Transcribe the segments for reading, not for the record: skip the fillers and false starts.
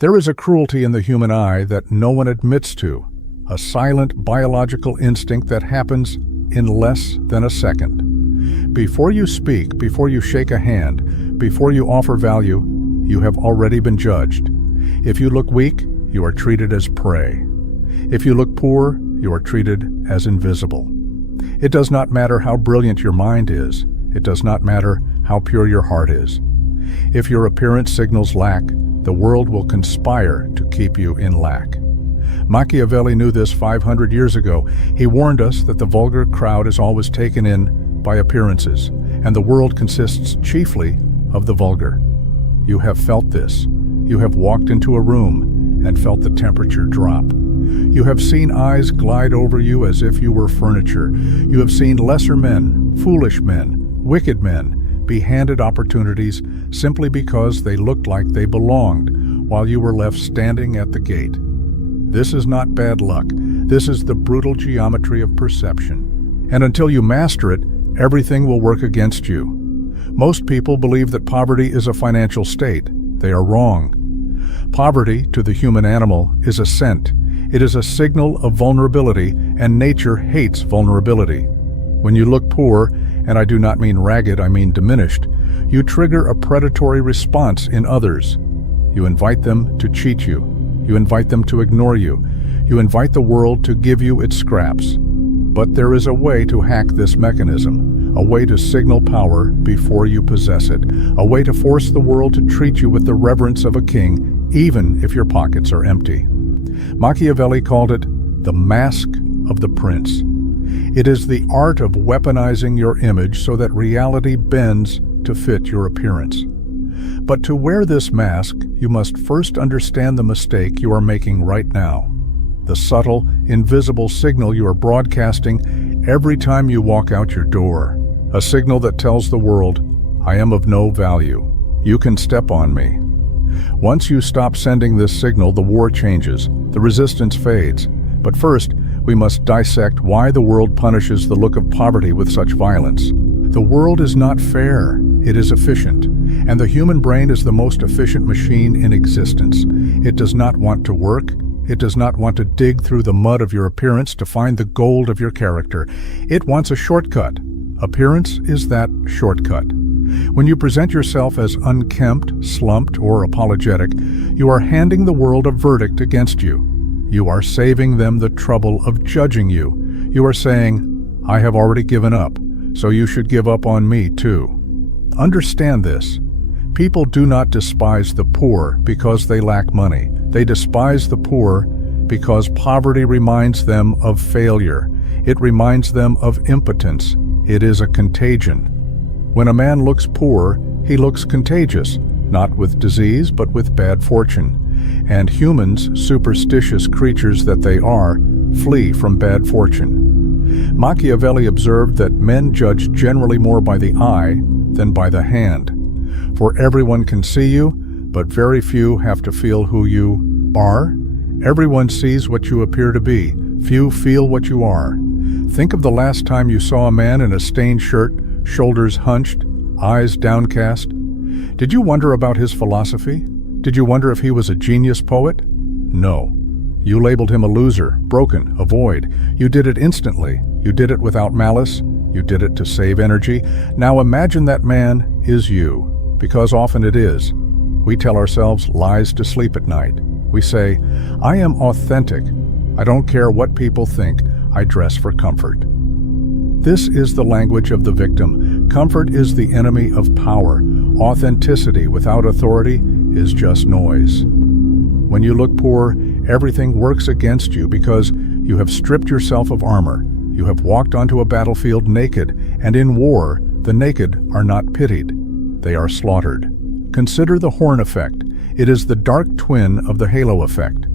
There is a cruelty in the human eye that no one admits to, a silent biological instinct that happens in less than a second. Before you speak, before you shake a hand, before you offer value, you have already been judged. If you look weak, you are treated as prey. If you look poor, you are treated as invisible. It does not matter how brilliant your mind is. It does not matter how pure your heart is. If your appearance signals lack, the world will conspire to keep you in lack. Machiavelli knew this 500 years ago. He warned us that the vulgar crowd is always taken in by appearances, and the world consists chiefly of the vulgar. You have felt this. You have walked into a room and felt the temperature drop. You have seen eyes glide over you as if you were furniture. You have seen lesser men, foolish men, wicked men be handed opportunities simply because they looked like they belonged, while you were left standing at the gate. This is not bad luck. This is the brutal geometry of perception. And until you master it, everything will work against you. Most people believe that poverty is a financial state. They are wrong. Poverty, to the human animal, is a scent. It is a signal of vulnerability, and nature hates vulnerability. When you look poor, and I do not mean ragged, I mean diminished, you trigger a predatory response in others. You invite them to cheat you. You invite them to ignore you. You invite the world to give you its scraps. But there is a way to hack this mechanism, a way to signal power before you possess it, a way to force the world to treat you with the reverence of a king, even if your pockets are empty. Machiavelli called it the mask of the prince. It is the art of weaponizing your image so that reality bends to fit your appearance. But to wear this mask, you must first understand the mistake you are making right now. The subtle, invisible signal you are broadcasting every time you walk out your door. A signal that tells the world, I am of no value. You can step on me. Once you stop sending this signal, the war changes, the resistance fades. But first, we must dissect why the world punishes the look of poverty with such violence. The world is not fair, it is efficient. And the human brain is the most efficient machine in existence. It does not want to work. It does not want to dig through the mud of your appearance to find the gold of your character. It wants a shortcut. Appearance is that shortcut. When you present yourself as unkempt, slumped, or apologetic, you are handing the world a verdict against you. You are saving them the trouble of judging you. You are saying, I have already given up, so you should give up on me too. Understand this. People do not despise the poor because they lack money. They despise the poor because poverty reminds them of failure. It reminds them of impotence. It is a contagion. When a man looks poor, he looks contagious, not with disease, but with bad fortune. And humans, superstitious creatures that they are, flee from bad fortune. Machiavelli observed that men judge generally more by the eye than by the hand. For everyone can see you, but very few have to feel who you are. Everyone sees what you appear to be. Few feel what you are. Think of the last time you saw a man in a stained shirt, shoulders hunched, eyes downcast. Did you wonder about his philosophy? Did you wonder if he was a genius poet? No. You labeled him a loser, broken, a void. You did it instantly. You did it without malice. You did it to save energy. Now imagine that man is you, because often it is. We tell ourselves lies to sleep at night. We say, I am authentic. I don't care what people think. I dress for comfort. This is the language of the victim. Comfort is the enemy of power. Authenticity without authority is just noise. When you look poor, everything works against you because you have stripped yourself of armor. You have walked onto a battlefield naked, and in war, the naked are not pitied. They are slaughtered. Consider the horn effect. It is the dark twin of the halo effect.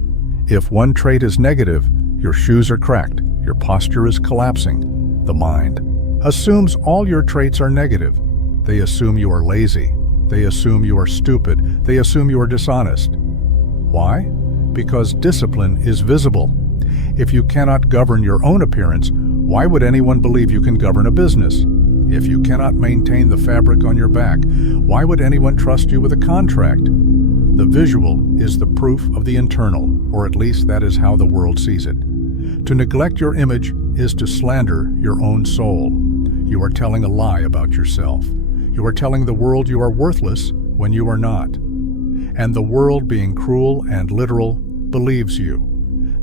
If one trait is negative, your shoes are cracked, your posture is collapsing. The mind assumes all your traits are negative. They assume you are lazy. They assume you are stupid. They assume you are dishonest. Why? Because discipline is visible. If you cannot govern your own appearance, why would anyone believe you can govern a business? If you cannot maintain the fabric on your back, why would anyone trust you with a contract? The visual is the proof of the internal, or at least that is how the world sees it. To neglect your image is to slander your own soul. You are telling a lie about yourself. You are telling the world you are worthless when you are not. And the world, being cruel and literal, believes you.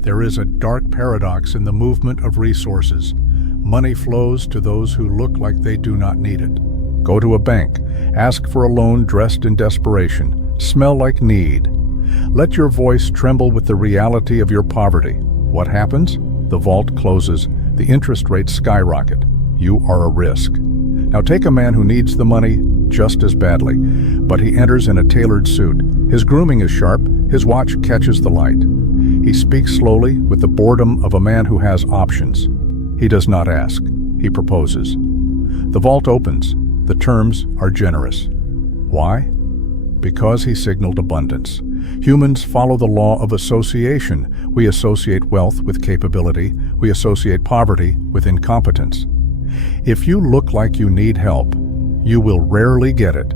There is a dark paradox in the movement of resources. Money flows to those who look like they do not need it. Go to a bank, ask for a loan dressed in desperation, smell like need. Let your voice tremble with the reality of your poverty. What happens? The vault closes, the interest rates skyrocket. You are a risk. Now take a man who needs the money just as badly, but he enters in a tailored suit. His grooming is sharp, his watch catches the light. He speaks slowly with the boredom of a man who has options. He does not ask, he proposes. The vault opens. The terms are generous. Why? Because he signaled abundance. Humans follow the law of association. We associate wealth with capability. We associate poverty with incompetence. If you look like you need help, you will rarely get it.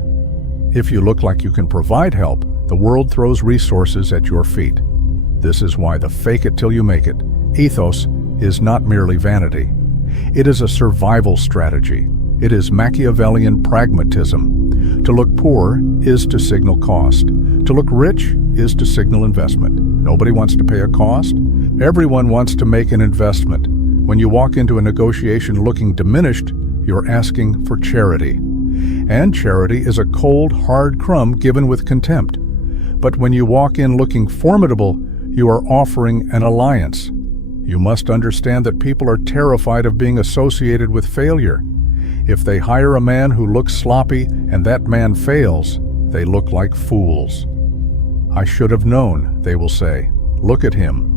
If you look like you can provide help, the world throws resources at your feet. This is why the fake it till you make it ethos is not merely vanity. It is a survival strategy. It is Machiavellian pragmatism. To look poor is to signal cost. To look rich is to signal investment. Nobody wants to pay a cost. Everyone wants to make an investment. When you walk into a negotiation looking diminished, you're asking for charity. And charity is a cold, hard crumb given with contempt. But when you walk in looking formidable, you are offering an alliance. You must understand that people are terrified of being associated with failure. If they hire a man who looks sloppy and that man fails, they look like fools. I should have known, they will say. Look at him.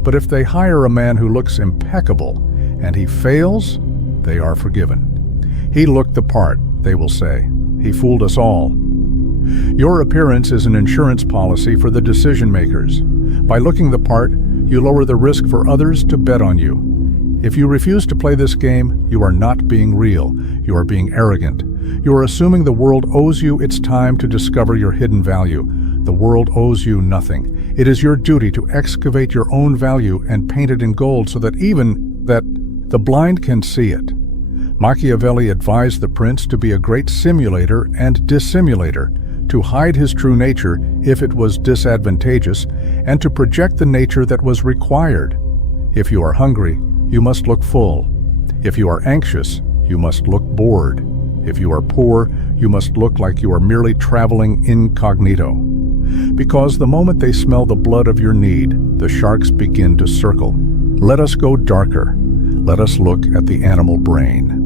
But if they hire a man who looks impeccable and he fails, they are forgiven. He looked the part, they will say. He fooled us all. Your appearance is an insurance policy for the decision makers. By looking the part, you lower the risk for others to bet on you. If you refuse to play this game, you are not being real. You are being arrogant. You are assuming the world owes you its time to discover your hidden value. The world owes you nothing. It is your duty to excavate your own value and paint it in gold so that even the blind can see it. Machiavelli advised the prince to be a great simulator and dissimulator, to hide his true nature if it was disadvantageous, and to project the nature that was required. If you are hungry, you must look full. If you are anxious, you must look bored. If you are poor, you must look like you are merely traveling incognito. Because the moment they smell the blood of your need, the sharks begin to circle. Let us go darker. Let us look at the animal brain.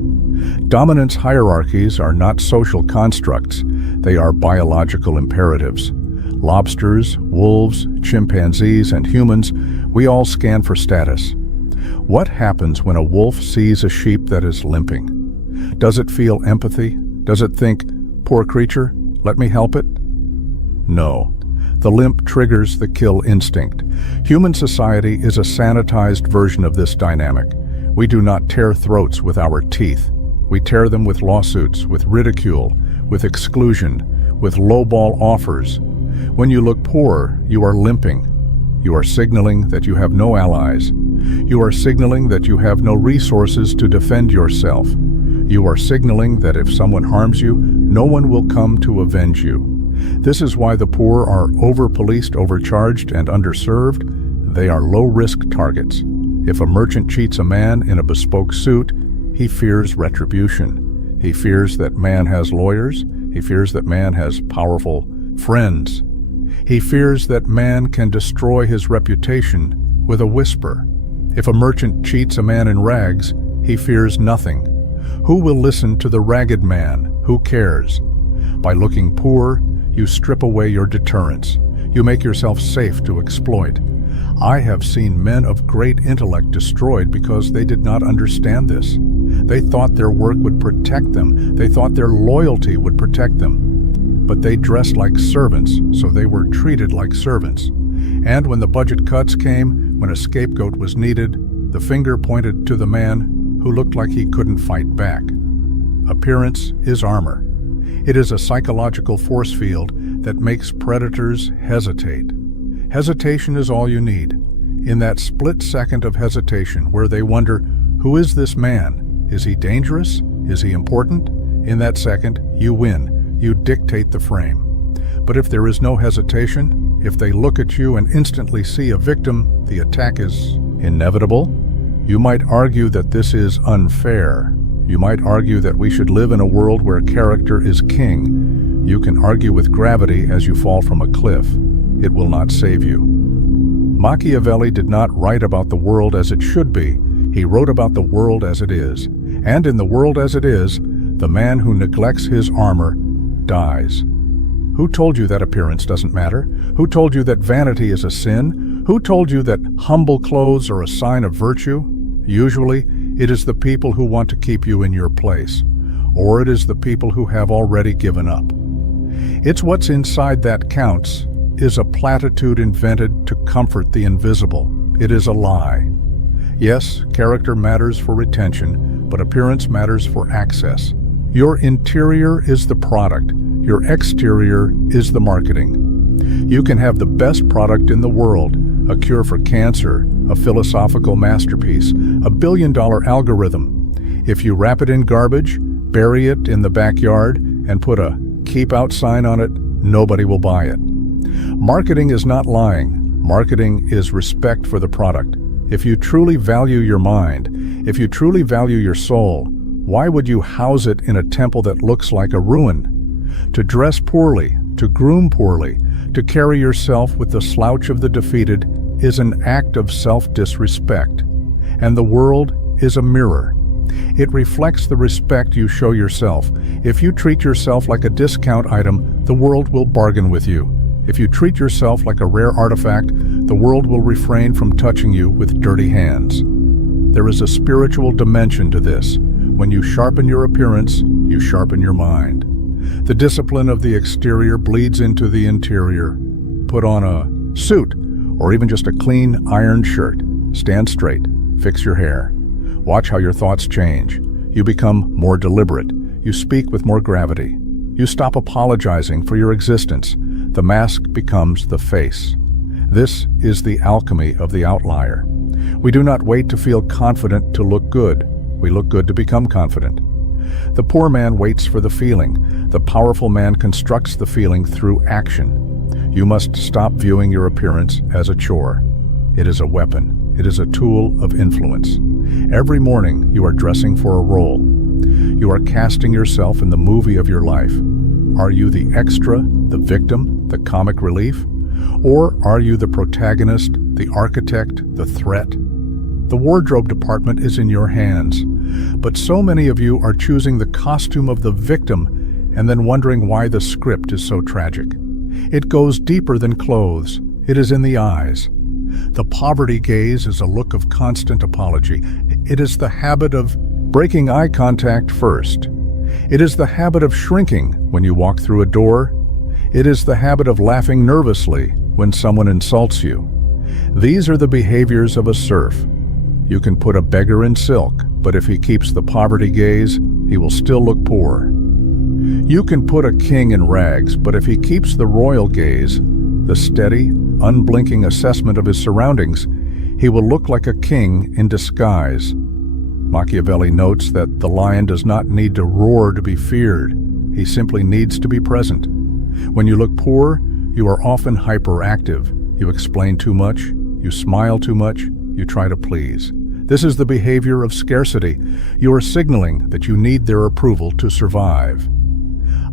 Dominance hierarchies are not social constructs. They are biological imperatives. Lobsters, wolves, chimpanzees, and humans, we all scan for status. What happens when a wolf sees a sheep that is limping? Does it feel empathy? Does it think, poor creature, let me help it? No. The limp triggers the kill instinct. Human society is a sanitized version of this dynamic. We do not tear throats with our teeth. We tear them with lawsuits, with ridicule, with exclusion, with lowball offers. When you look poor, you are limping. You are signaling that you have no allies. You are signaling that you have no resources to defend yourself. You are signaling that if someone harms you, no one will come to avenge you. This is why the poor are over-policed, overcharged, and underserved. They are low-risk targets. If a merchant cheats a man in a bespoke suit, he fears retribution. He fears that man has lawyers. He fears that man has powerful friends. He fears that man can destroy his reputation with a whisper. If a merchant cheats a man in rags, he fears nothing. Who will listen to the ragged man? Who cares? By looking poor, you strip away your deterrence. You make yourself safe to exploit. I have seen men of great intellect destroyed because they did not understand this. They thought their work would protect them. They thought their loyalty would protect them. But they dressed like servants, so they were treated like servants. And when the budget cuts came, when a scapegoat was needed, the finger pointed to the man who looked like he couldn't fight back. Appearance is armor. It is a psychological force field that makes predators hesitate. Hesitation is all you need. In that split second of hesitation where they wonder, who is this man? Is he dangerous? Is he important? In that second, you win. You dictate the frame. But if there is no hesitation, if they look at you and instantly see a victim, the attack is inevitable. You might argue that this is unfair. You might argue that we should live in a world where character is king. You can argue with gravity as you fall from a cliff. It will not save you. Machiavelli did not write about the world as it should be. He wrote about the world as it is. And in the world as it is, the man who neglects his armor dies. Who told you that appearance doesn't matter? Who told you that vanity is a sin? Who told you that humble clothes are a sign of virtue? Usually, it is the people who want to keep you in your place, or it is the people who have already given up. It's what's inside that counts is a platitude invented to comfort the invisible. It is a lie. Yes, character matters for retention, but appearance matters for access. Your interior is the product. Your exterior is the marketing. You can have the best product in the world, a cure for cancer, a philosophical masterpiece, a billion-dollar algorithm. If you wrap it in garbage, bury it in the backyard, and put a "keep out" sign on it, nobody will buy it. Marketing is not lying. Marketing is respect for the product. If you truly value your mind, if you truly value your soul, why would you house it in a temple that looks like a ruin? To dress poorly, to groom poorly, to carry yourself with the slouch of the defeated is an act of self-disrespect. And the world is a mirror. It reflects the respect you show yourself. If you treat yourself like a discount item, the world will bargain with you. If you treat yourself like a rare artifact, the world will refrain from touching you with dirty hands. There is a spiritual dimension to this. When you sharpen your appearance, you sharpen your mind. The discipline of the exterior bleeds into the interior. Put on a suit, or even just a clean, ironed shirt. Stand straight. Fix your hair. Watch how your thoughts change. You become more deliberate. You speak with more gravity. You stop apologizing for your existence. The mask becomes the face. This is the alchemy of the outlier. We do not wait to feel confident to look good. We look good to become confident. The poor man waits for the feeling. The powerful man constructs the feeling through action. You must stop viewing your appearance as a chore. It is a weapon. It is a tool of influence. Every morning you are dressing for a role. You are casting yourself in the movie of your life. Are you the extra, the victim, the comic relief? Or are you the protagonist, the architect, the threat? The wardrobe department is in your hands. But so many of you are choosing the costume of the victim and then wondering why the script is so tragic. It goes deeper than clothes. It is in the eyes. The poverty gaze is a look of constant apology. It is the habit of breaking eye contact first. It is the habit of shrinking when you walk through a door. It is the habit of laughing nervously when someone insults you. These are the behaviors of a serf. You can put a beggar in silk, but if he keeps the poverty gaze, he will still look poor. You can put a king in rags, but if he keeps the royal gaze, the steady, unblinking assessment of his surroundings, he will look like a king in disguise. Machiavelli notes that the lion does not need to roar to be feared. He simply needs to be present. When you look poor, you are often hyperactive. You explain too much, you smile too much, you try to please. This is the behavior of scarcity. You are signaling that you need their approval to survive.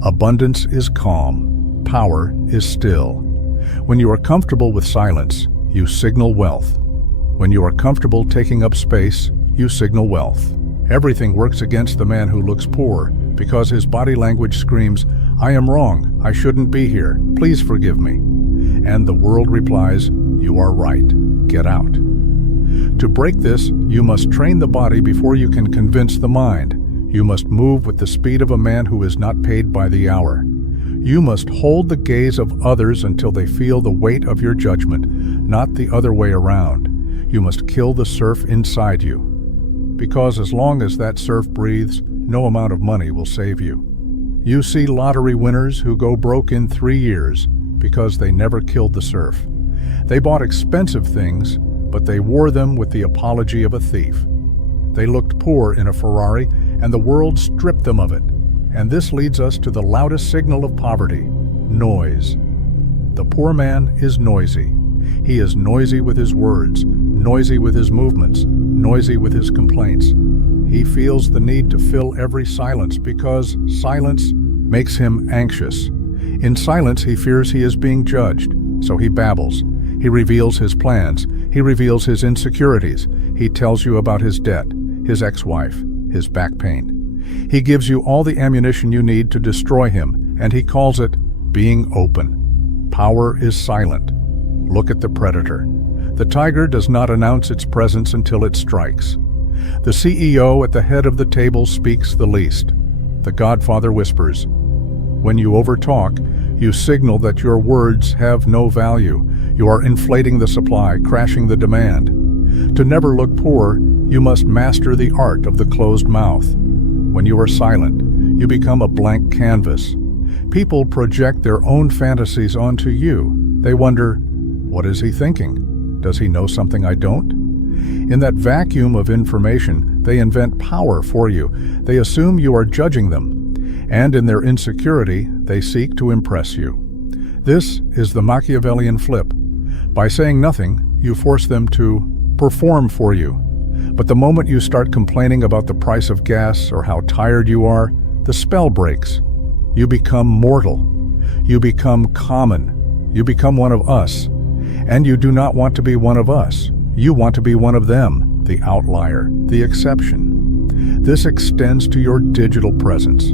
Abundance is calm. Power is still. When you are comfortable with silence, you signal wealth. When you are comfortable taking up space, you signal wealth. Everything works against the man who looks poor because his body language screams, "I am wrong, I shouldn't be here, please forgive me." And the world replies, "You are right, get out." To break this, you must train the body before you can convince the mind. You must move with the speed of a man who is not paid by the hour. You must hold the gaze of others until they feel the weight of your judgment, not the other way around. You must kill the serf inside you. Because as long as that serf breathes, no amount of money will save you. You see lottery winners who go broke in 3 years because they never killed the surf. They bought expensive things, but they wore them with the apology of a thief. They looked poor in a Ferrari, and the world stripped them of it. And this leads us to the loudest signal of poverty: noise. The poor man is noisy. He is noisy with his words, noisy with his movements, noisy with his complaints. He feels the need to fill every silence because silence makes him anxious. In silence, he fears he is being judged, so he babbles. He reveals his plans. He reveals his insecurities. He tells you about his debt, his ex-wife, his back pain. He gives you all the ammunition you need to destroy him, and he calls it being open. Power is silent. Look at the predator. The tiger does not announce its presence until it strikes. The CEO at the head of the table speaks the least. The Godfather whispers. When you overtalk, you signal that your words have no value. You are inflating the supply, crashing the demand. To never look poor, you must master the art of the closed mouth. When you are silent, you become a blank canvas. People project their own fantasies onto you. They wonder, what is he thinking? Does he know something I don't? In that vacuum of information, they invent power for you. They assume you are judging them. And in their insecurity, they seek to impress you. This is the Machiavellian flip. By saying nothing, you force them to perform for you. But the moment you start complaining about the price of gas or how tired you are, the spell breaks. You become mortal. You become common. You become one of us. And you do not want to be one of us. You want to be one of them, the outlier, the exception. This extends to your digital presence.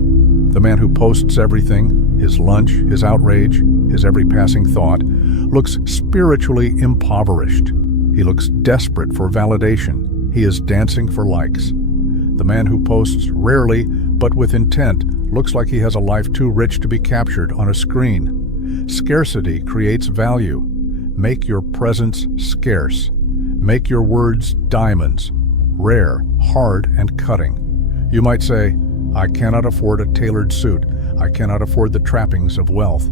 The man who posts everything, his lunch, his outrage, his every passing thought, looks spiritually impoverished. He looks desperate for validation. He is dancing for likes. The man who posts rarely, but with intent, looks like he has a life too rich to be captured on a screen. Scarcity creates value. Make your presence scarce. Make your words diamonds, rare, hard, and cutting. You might say, I cannot afford a tailored suit. I cannot afford the trappings of wealth.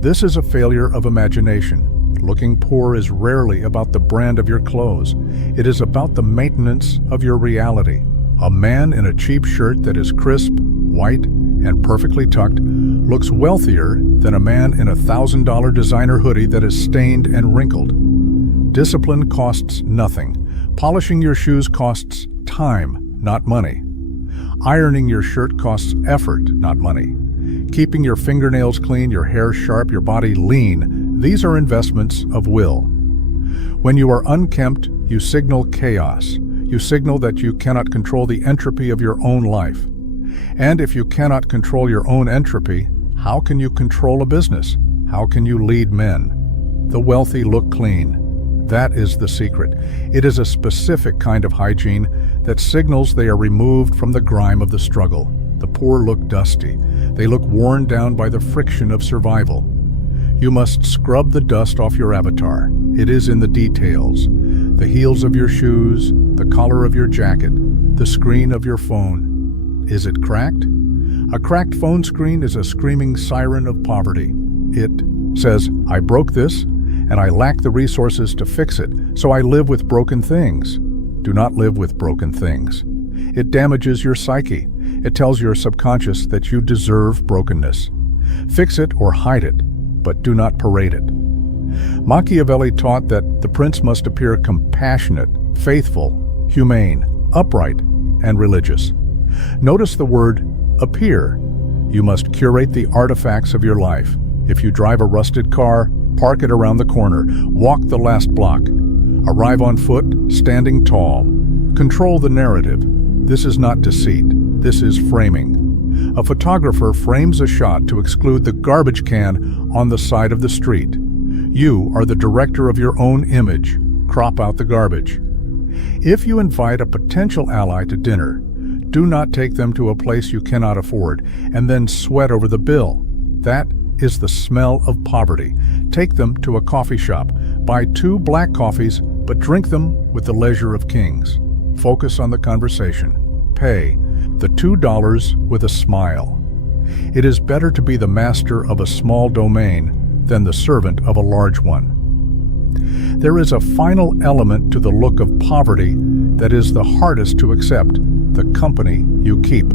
This is a failure of imagination. Looking poor is rarely about the brand of your clothes. It is about the maintenance of your reality. A man in a cheap shirt that is crisp, white, and perfectly tucked looks wealthier than a man in a $1,000 designer hoodie that is stained and wrinkled. Discipline costs nothing. Polishing your shoes costs time, not money. Ironing your shirt costs effort, not money. Keeping your fingernails clean, your hair sharp, your body lean, these are investments of will. When you are unkempt, you signal chaos. You signal that you cannot control the entropy of your own life. And if you cannot control your own entropy, how can you control a business? How can you lead men? The wealthy look clean. That is the secret. It is a specific kind of hygiene that signals they are removed from the grime of the struggle. The poor look dusty. They look worn down by the friction of survival. You must scrub the dust off your avatar. It is in the details. The heels of your shoes, the collar of your jacket, the screen of your phone. Is it cracked? A cracked phone screen is a screaming siren of poverty. It says, I broke this, and I lack the resources to fix it, so I live with broken things. Do not live with broken things. It damages your psyche. It tells your subconscious that you deserve brokenness. Fix it or hide it, but do not parade it. Machiavelli taught that the prince must appear compassionate, faithful, humane, upright, and religious. Notice the word appear. You must curate the artifacts of your life. If you drive a rusted car, park it around the corner, walk the last block. Arrive on foot, standing tall. Control the narrative. This is not deceit. This is framing. A photographer frames a shot to exclude the garbage can on the side of the street. You are the director of your own image. Crop out the garbage. If you invite a potential ally to dinner, do not take them to a place you cannot afford and then sweat over the bill. That is the smell of poverty. Take them to a coffee shop. Buy 2 black coffees, but drink them with the leisure of kings. Focus on the conversation. Pay the $2 with a smile. It is better to be the master of a small domain than the servant of a large one. There is a final element to the look of poverty that is the hardest to accept: the company you keep.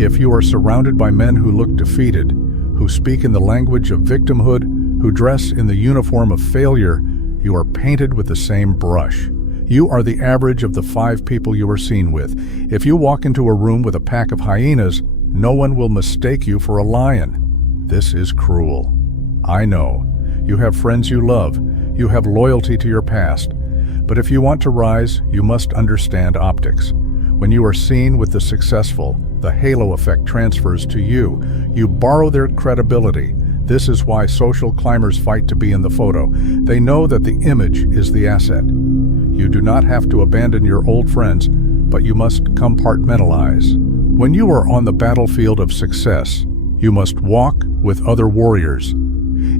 If you are surrounded by men who look defeated, who speak in the language of victimhood, who dress in the uniform of failure, you are painted with the same brush. You are the average of the 5 people you are seen with. If you walk into a room with a pack of hyenas, no one will mistake you for a lion. This is cruel. I know. You have friends you love. You have loyalty to your past. But if you want to rise, you must understand optics. When you are seen with the successful, the halo effect transfers to you. You borrow their credibility. This is why social climbers fight to be in the photo. They know that the image is the asset. You do not have to abandon your old friends, but you must compartmentalize. When you are on the battlefield of success, you must walk with other warriors.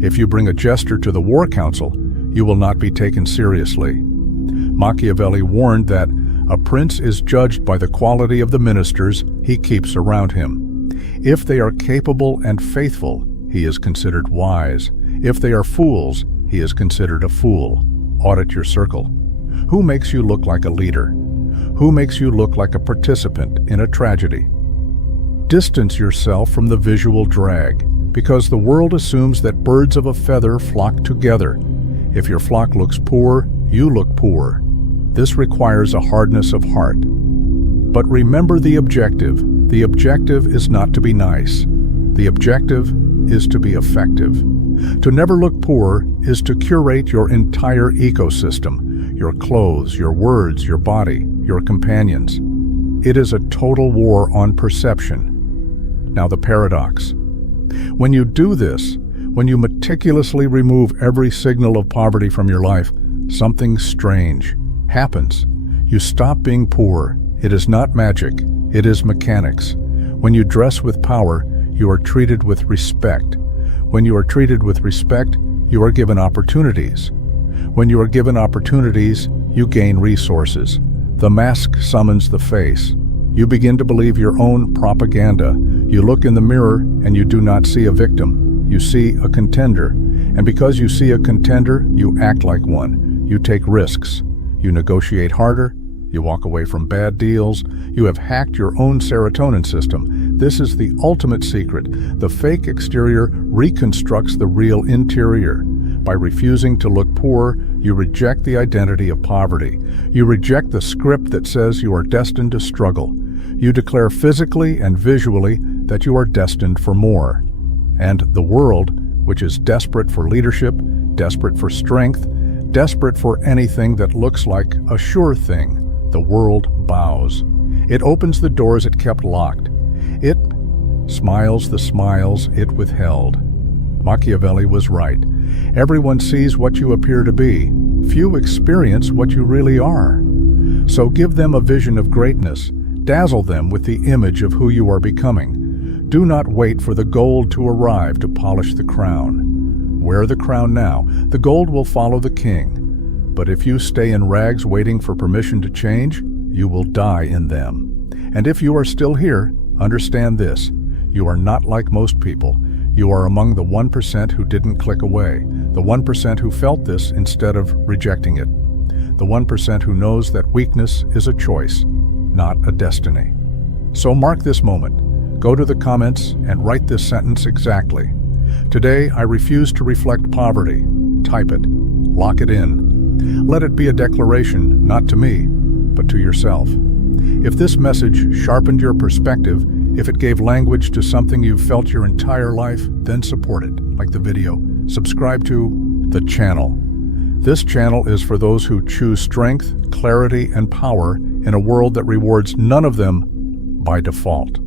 If you bring a jester to the war council, you will not be taken seriously. Machiavelli warned that a prince is judged by the quality of the ministers he keeps around him. If they are capable and faithful, he is considered wise. If they are fools, he is considered a fool. Audit your circle. Who makes you look like a leader? Who makes you look like a participant in a tragedy? Distance yourself from the visual drag, because the world assumes that birds of a feather flock together. If your flock looks poor, you look poor. This requires a hardness of heart. But remember the objective. The objective is not to be nice. The objective is to be effective. To never look poor is to curate your entire ecosystem, your clothes, your words, your body, your companions. It is a total war on perception. Now the paradox. When you do this, when you meticulously remove every signal of poverty from your life, something strange happens. You stop being poor. It is not magic. It is mechanics. When you dress with power, you are treated with respect. When you are treated with respect, you are given opportunities. When you are given opportunities, you gain resources. The mask summons the face. You begin to believe your own propaganda. You look in the mirror and you do not see a victim. You see a contender. And because you see a contender, you act like one. You take risks. You negotiate harder. You walk away from bad deals. You have hacked your own serotonin system. This is the ultimate secret. The fake exterior reconstructs the real interior. By refusing to look poor, you reject the identity of poverty. You reject the script that says you are destined to struggle. You declare physically and visually that you are destined for more. And the world, which is desperate for leadership, desperate for strength, desperate for anything that looks like a sure thing, the world bows. It opens the doors it kept locked. It smiles the smiles it withheld. Machiavelli was right. Everyone sees what you appear to be. Few experience what you really are. So give them a vision of greatness. Dazzle them with the image of who you are becoming. Do not wait for the gold to arrive to polish the crown. Wear the crown now. The gold will follow the king. But if you stay in rags waiting for permission to change, you will die in them. And if you are still here, understand this. You are not like most people. You are among the 1% who didn't click away, the 1% who felt this instead of rejecting it, the 1% who knows that weakness is a choice, not a destiny. So mark this moment. Go to the comments and write this sentence exactly. Today, I refuse to reflect poverty. Type it. Lock it in. Let it be a declaration, not to me, but to yourself. If this message sharpened your perspective, if it gave language to something you've felt your entire life, then support it. Like the video, subscribe to the channel. This channel is for those who choose strength, clarity, and power in a world that rewards none of them by default.